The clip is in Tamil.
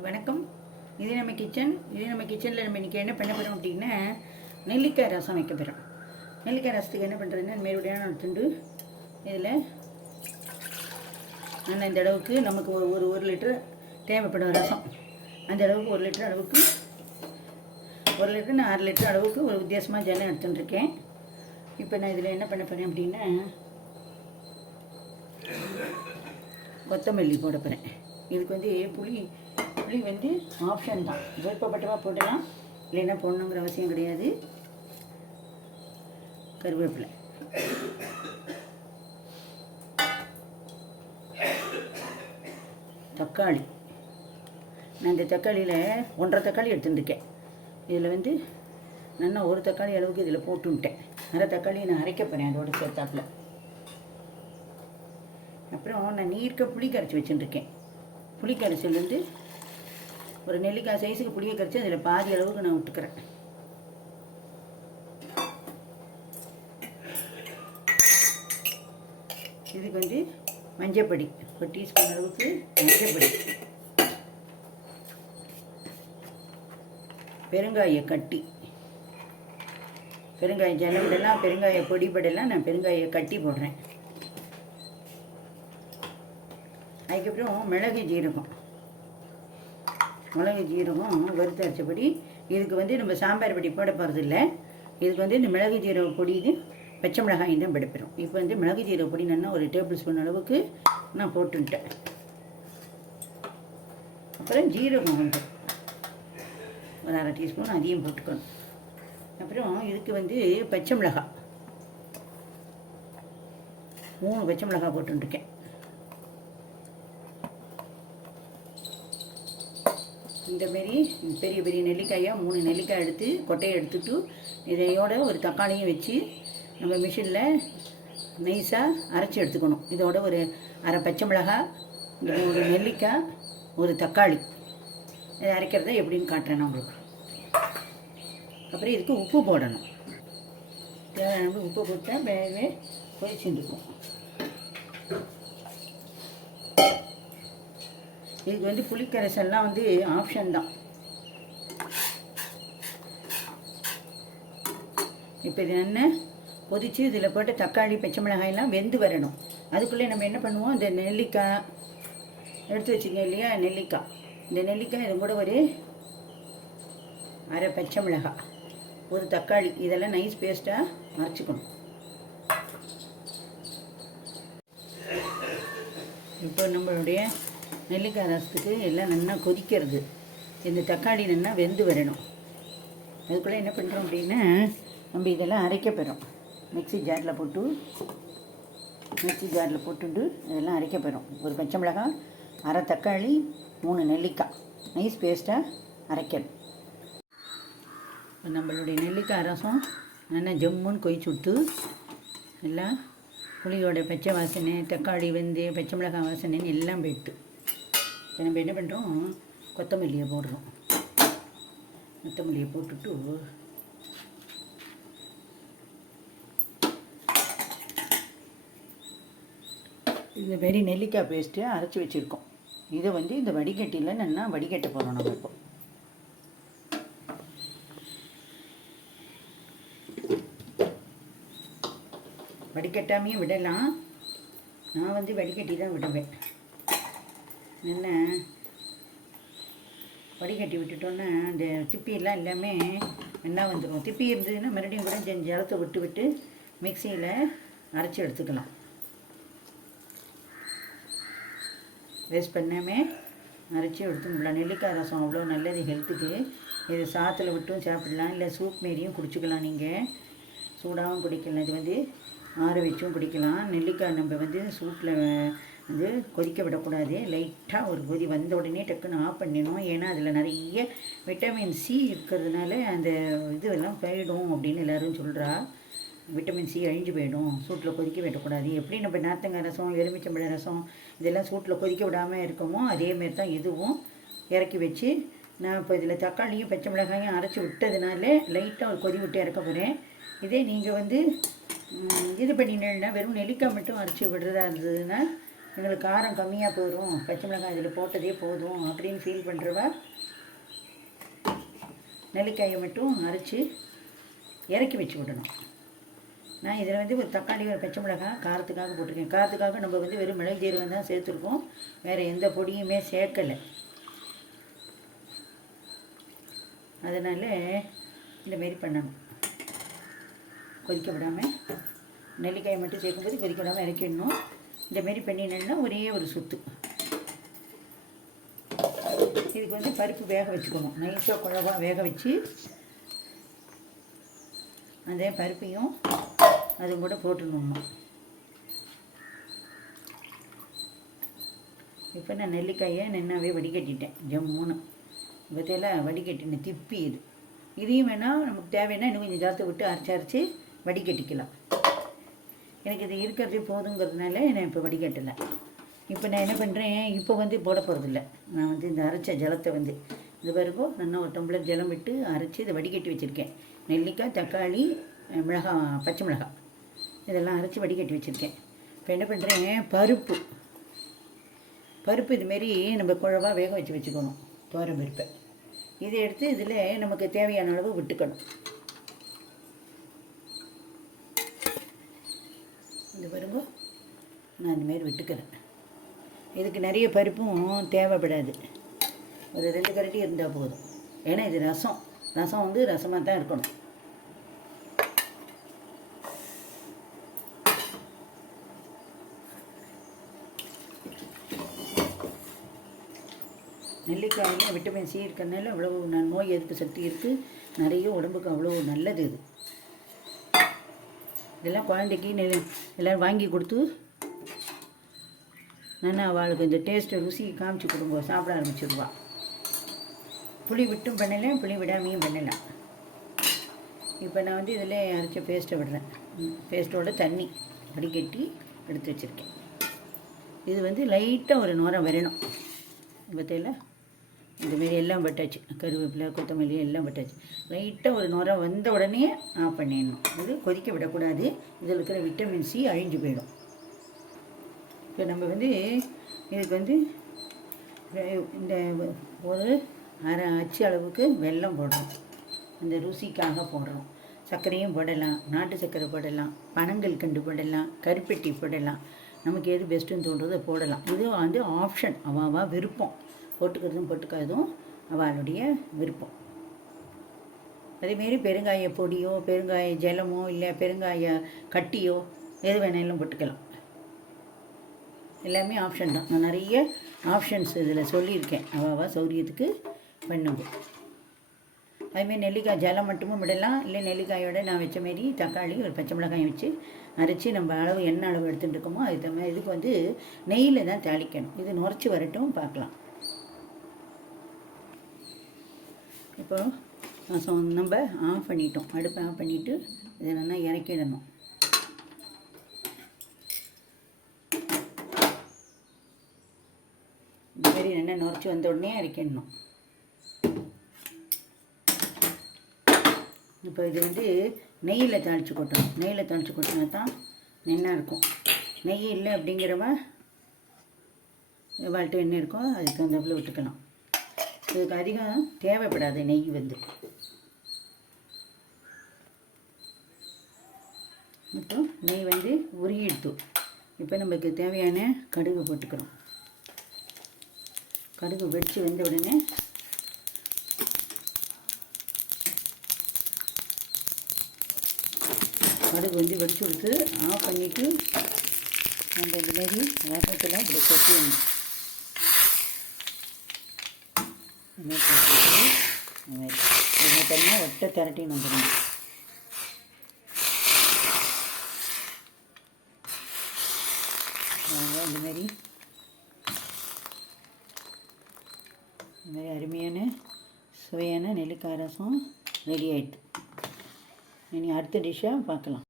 வணக்கம். இது நம்ம கிச்சனில் நம்ம இன்றைக்கி என்ன பண்ண போகிறோம் அப்படின்னா நெல்லிக்காய் ரசம் வைக்க போகிறோம். நெல்லிக்காய் ரசத்துக்கு என்ன பண்ணுறதுன்னா மேலுடையான துண்டு இதில் நான் இந்த அளவுக்கு நமக்கு ஒரு லிட்டர் தேவைப்படும் ரசம். அந்த அளவுக்கு 1 லிட்டர் அளவுக்கு 1 லிட்டர் நான் 6 லிட்டர் அளவுக்கு ஒரு வித்தியாசமாக ஜலம் எடுத்துட்டுருக்கேன். இப்போ நான் இதில் என்ன பண்ண போகிறேன் அப்படின்னா கொத்தமல்லி போட போகிறேன். இதுக்கு வந்து புளி வந்து ஆப்ஷன் தான், விருப்பப்பட்டவா போடலாம், இல்லைன்னா போடணுங்கிற அவசியம் கிடையாது. கருவேப்பிலை, தக்காளி, நான் இந்த தக்காளியில் 1.5 தக்காளி எடுத்துட்டுருக்கேன். இதில் வந்து நான் ஒரு தக்காளி அளவுக்கு இதில் போட்டுவிட்டேன். அரை தக்காளி நான் அரைக்க போகிறேன் அதோட சேர்த்தாப்பில். அப்புறம் நான் நீர்க்க புளி கரைச்சி வச்சுட்டுருக்கேன். புளி கரைச்சல் ஒரு நெல்லிக்காய் சைஸுக்கு புளியை கரைச்சி அதில் பாதி அளவுக்கு நான் விட்டுக்கிறேன். இதுக்கு வந்து மஞ்சப்பொடி 1 டீஸ்பூன் அளவுக்கு மஞ்சப்பொடி, பெருங்காய கட்டி, பெருங்காய ஜலவிடலாம், பெருங்காய பொடிப்படலாம், நான் பெருங்காய கட்டி போடுறேன். அதுக்கப்புறம் மிளகு ஜீரகம் வறுத்து அரைச்சபடி. இதுக்கு வந்து நம்ம சாம்பார் பொடி போட போகிறதில்ல. இதுக்கு வந்து இந்த மிளகு ஜீரக பொடி பச்சை மிளகாயும் தான் படுப்பிடும். இப்போ வந்து மிளகு ஜீரக பொடி நான் 1 டேபிள் ஸ்பூன் அளவுக்கு நான் போட்டுட்டேன். அப்புறம் ஜீரகம் வந்து ஒரு 1/2 டீஸ்பூன் அதையும் போட்டுக்கணும். அப்புறம் இதுக்கு வந்து பச்சை மிளகாய் 3 பச்சை மிளகாய் போட்டுருக்கேன். இந்தமாரி பெரிய பெரிய நெல்லிக்காயாக 3 நெல்லிக்காய் எடுத்து கொட்டையை எடுத்துட்டு இதையோட ஒரு தக்காளியும் வச்சு நம்ம மிஷினில் நைஸாக அரைச்சி எடுத்துக்கணும். இதோட ஒரு 1/2 பச்சை மிளகாய், ஒரு நெல்லிக்காய், ஒரு தக்காளி, இதை அரைக்கிறத எப்படின்னு காட்டுறேன் நான் உங்களுக்கு. அப்புறம் இதுக்கு உப்பு போடணும். தேவையான உப்பு போட்டால் வேகவே கொதிச்சுருக்கும். இதுக்கு வந்து புளிக்கரைசல்லாம் வந்து ஆப்ஷன் தான். இப்போ இது என்ன கொதித்து இதில் போட்டு தக்காளி பச்சை மிளகாயெல்லாம் வெந்து வரணும். அதுக்குள்ளே நம்ம என்ன பண்ணுவோம், இந்த நெல்லிக்காய் எடுத்து வச்சுக்கோங்க இல்லையா, நெல்லிக்காய், இந்த நெல்லிக்காய் இது கூட ஒரு 1/2 பச்சை மிளகாய், ஒரு தக்காளி, இதெல்லாம் நைஸ் பேஸ்ட்டாக அரைச்சிக்கணும். இப்போ நம்மளுடைய நெல்லிக்காய் ரசத்துக்கு எல்லாம் நல்லா கொதிக்கிறது. இந்த தக்காளி நல்லா வெந்து வரணும். அதுக்குள்ளே என்ன பண்ணுறோம் அப்படின்னா நம்ம இதெல்லாம் அரைக்க போகிறோம். மிக்ஸி ஜாரில் போட்டுட்டு இதெல்லாம் அரைக்க போகிறோம். ஒரு பச்சை மிளகாய், 1/2 தக்காளி, 3 நெல்லிக்காய், நைஸ் பேஸ்ட்டாக அரைக்கணும். நம்மளுடைய நெல்லிக்காய் ரசம் நல்லா ஜம்முன்னு கொதிச்சு விட்டு எல்லாம் புளியோட பச்சை வாசனை, தக்காளி வெந்து பச்சை மிளகாய் வாசனைன்னு எல்லாம் போயிட்டு இப்போ நம்ம என்ன பண்ணுறோம், கொத்தமல்லியை போடுறோம். கொத்தமல்லியை போட்டுட்டு இந்த மாரி நெல்லிக்காய் பேஸ்ட்டு அரைச்சி வச்சுருக்கோம். இதை வந்து இந்த வடிகட்டியில் நல்லா வடிகட்ட போகிறோம். நம்ம இப்போ வடிகட்டாமையும் விடலாம். நான் வந்து வடிகட்டி தான் விடுவேன். நல்லா வடிகட்டி விட்டுட்டோன்னா அந்த திப்பியெல்லாம் எல்லாமே நல்லா வந்துடும். திப்பி இருந்ததுன்னா மறுபடியும் கூட ஜலத்தை விட்டு மிக்சியில் அரைச்சி எடுத்துக்கலாம். வேஸ்ட் பண்ணாமல் அரைச்சி எடுத்துக்கலாம். நெல்லிக்காய் ரசம் அவ்வளோ நல்லது ஹெல்த்துக்கு. இது சாத்தில் விட்டும் சாப்பிடலாம், இல்லை சூப் மாரியும் குடிச்சிக்கலாம். நீங்கள் சூடாகவும் குடிக்கலாம், இது வந்து ஆற வச்சும் குடிக்கலாம். நெல்லிக்காய் நம்ம வந்து சூட்டில் வந்து கொதிக்க விடக்கூடாது. லைட்டாக ஒரு கொதி வந்த உடனே டக்குன்னு ஆஃப் பண்ணிடணும். ஏன்னா அதில் நிறைய விட்டமின் சி இருக்கிறதுனால அந்த இதெல்லாம் போயிடும் அப்படின்னு எல்லோரும் சொல்கிறா. விட்டமின் சி அழிஞ்சு போயிடும், சூட்டில் கொதிக்க விடக்கூடாது. எப்படி நம்ம நார்த்தங்காய் ரசம், எலுமிச்சம்பழ ரசம் இதெல்லாம் சூட்டில் கொதிக்க விடாமல் இருக்கோமோ அதேமாரி தான் இதுவும். இறக்கி வச்சு நான் இப்போ இதில் தக்காளியும் பச்சை மிளகாயும் அரைச்சி விட்டதுனால லைட்டாக ஒரு கொதி விட்டு இறக்க போகிறேன். இதே நீங்கள் வந்து இது பண்ணினா வெறும் நெல்லிக்காய் மட்டும் அரைச்சி விடுறதா இருந்ததுன்னா எங்களுக்கு காரம் கம்மியாக போயிடும், பச்சை மிளகாய் இதில் போட்டதே போதும் அப்படின்னு ஃபீல் பண்ணுறவ நெல்லிக்காயை மட்டும் அரைச்சி இறக்கி வச்சு விடணும். நான் இதில் வந்து ஒரு தக்காளி, ஒரு பச்சை மிளகாய் காரத்துக்காக போட்டிருக்கேன். காரத்துக்காக நம்ம வந்து வெறும் மிளகு ஜீரகம் தான் சேர்த்துருக்கோம், வேறு எந்த பொடியுமே சேர்க்கலை. அதனால் இந்தமாரி பண்ணணும். கொதிக்க விடாமல் நெல்லிக்காயை மட்டும் சேர்க்கும்போது கொதிக்க விடாமல் இறக்கிடணும். இந்தமாரி பண்ணினேன்னா ஒரே ஒரு சுத்து. இதுக்கு வந்து பருப்பு வேக வச்சுக்கணும், நைஸாக குழவா வேக வச்சு அந்த பருப்பையும் அதுவும் கூட போட்டுடணும். இப்போ நான் நெல்லிக்காயை நன்னாவே வடிகட்டிட்டேன், ஜம்முன்னு பற்றியெல்லாம் வடிகட்டினேன். திப்பி இதையும் வேணால் நமக்கு தேவைன்னா இன்னும் கொஞ்சம் ஜாஸ்தி விட்டு அரைச்சி வடிகட்டிக்கலாம். எனக்கு இது இருக்கிறதே போதுங்கிறதுனால நான் இப்போ வடிகட்டலை. இப்போ நான் என்ன பண்ணுறேன், இப்போ வந்து போட போகிறதில்ல. நான் வந்து இந்த அரைச்ச ஜலத்தை வந்து இது பிறகு நான் ஒரு டம்ளர் ஜலம் விட்டு அரைச்சி இதை வடிகட்டி வச்சுருக்கேன். நெல்லிக்காய், தக்காளி, மிளகாய், பச்சை மிளகாய் இதெல்லாம் அரைச்சி வடிகட்டி வச்சுருக்கேன். இப்போ என்ன பண்ணுறேன், பருப்பு இதுமாரி நம்ம குழவாக வேக வச்சு வச்சுக்கணும். தோரம் பருப்பை இதை எடுத்து இதில் நமக்கு தேவையான அளவு விட்டுக்கணும். இது பாருங்க, நான் இந்தமாரி விட்டுக்கிறேன். இதுக்கு நிறைய பருப்பும் தேவைப்படாது, ஒரு 2 கரண்டி இருந்தால் போதும். ஏன்னா இது ரசம் வந்து ரசமாக தான் இருக்கணும். நெல்லிக்காயில் விட்டமின் சி இருக்கிறதுனால அவ்வளோ நோய் எதிர்ப்பு சக்தி இருக்குது, நிறைய உடம்புக்கு அவ்வளோ நல்லது. இதெல்லாம் குழந்தைக்கு எல்லோரும் வாங்கி கொடுத்து நான் அவளுக்கு இந்த டேஸ்ட்டை ருசி காமிச்சு கொடுங்க, சாப்பிட ஆரம்பிச்சிடுவா. புளி விட்டும் பண்ணலாம், புளி விடாமையும் பண்ணலாம். இப்போ நான் வந்து இதில் அரைச்ச பேஸ்ட்டை விடுறேன். பேஸ்ட்டோட தண்ணி வடிகட்டி எடுத்து வச்சுருக்கேன். இது வந்து லைட்டாக ஒரு நுரம் வரணும். பற்றியில் இந்தமாரி எல்லாம் பட்டாச்சு, கருவேப்பிலை, கொத்தமல்லி எல்லாம் பட்டாச்சு. லைட்டாக ஒரு நுரம் வந்த உடனே ஆஃப் பண்ணிடணும். இது கொதிக்க விடக்கூடாது, இதில் இருக்கிற விட்டமின் சி அழிஞ்சு போயிடும். இப்போ நம்ம வந்து இதுக்கு வந்து இந்த ஒரு அரை அச்சு அளவுக்கு வெல்லம் போடுறோம், அந்த ருசிக்காக போடுறோம். சர்க்கரையும் போடலாம், நாட்டு சர்க்கரை போடலாம், பனங்கள் கண்டு போடலாம், கருப்பெட்டி போடலாம். நமக்கு எது பெஸ்ட்டுன்னு தோன்றதை போடலாம். இது வந்து ஆப்ஷன், அவள் விருப்பம். போட்டுக்கிறதும் போட்டுக்காதும் அவளுடைய விருப்பம். அதேமாரி பெருங்காய பொடியோ, பெருங்காய ஜலமோ, இல்லை பெருங்காய கட்டியோ எது வேணாலும் போட்டுக்கலாம். எல்லாமே ஆப்ஷன் தான். நான் நிறைய ஆப்ஷன்ஸ் இதில் சொல்லியிருக்கேன், அவள் சௌரியத்துக்கு பண்ணுங்க. அதுமாரி நெல்லிக்காய் ஜலம் மட்டுமும் விடலாம், இல்லை நெல்லிக்காயோட நான் வச்ச மாரி தக்காளி, ஒரு பச்சை மிளகாய் வச்சு அரைச்சி நம்ம அளவு என்ன அளவு எடுத்துகிட்டு இருக்கோமோ அது தவிர இதுக்கு வந்து நெய்யில் தான் தாளிக்கணும். இது நுரைச்சி வரட்டும், பார்க்கலாம். இப்போ நம்ம ஆஃப் பண்ணிட்டோம், அடுப்பை ஆஃப் பண்ணிவிட்டு இதை நல்லா இறக்கிடணும். இதுமாரி நல்லா நுரைச்சி வந்த உடனே இறக்கிடணும். இப்போ இது வந்து நெய்யில் தாளித்து கொட்டணும். நெய்யில் தாளித்து கொட்டினா தான் நெண்ணாக இருக்கும். நெய் இல்லை அப்படிங்கிறவ வாழ்ட்டு எண்ணெய் இருக்கோ அதுக்கு தகுந்தாப்புல விட்டுக்கலாம். இதுக்கு அதிகம் தேவைப்படாது நெய் வந்து. இப்போ நெய் வந்து உருகிடுத்து. இப்போ நமக்கு தேவையான கடுகு போட்டுக்கிறோம். கடுகு வெடித்து வந்த உடனே கடுகு வந்து வெடிச்சு கொடுத்து ஆஃப் பண்ணிவிட்டு நம்ம இதுமாரி ரசத்தில் இப்படி கொட்டிடணும். இதுமாரி தனியாக ஒட்டை திரட்டின்னு வந்துடணும். இதுமாரி அருமையான சுவையான நெல்லிக்காய் ரசம் ரெடி ஆகிட்டு. இனி அடுத்த டிஷ்ஷாக பார்க்கலாம்.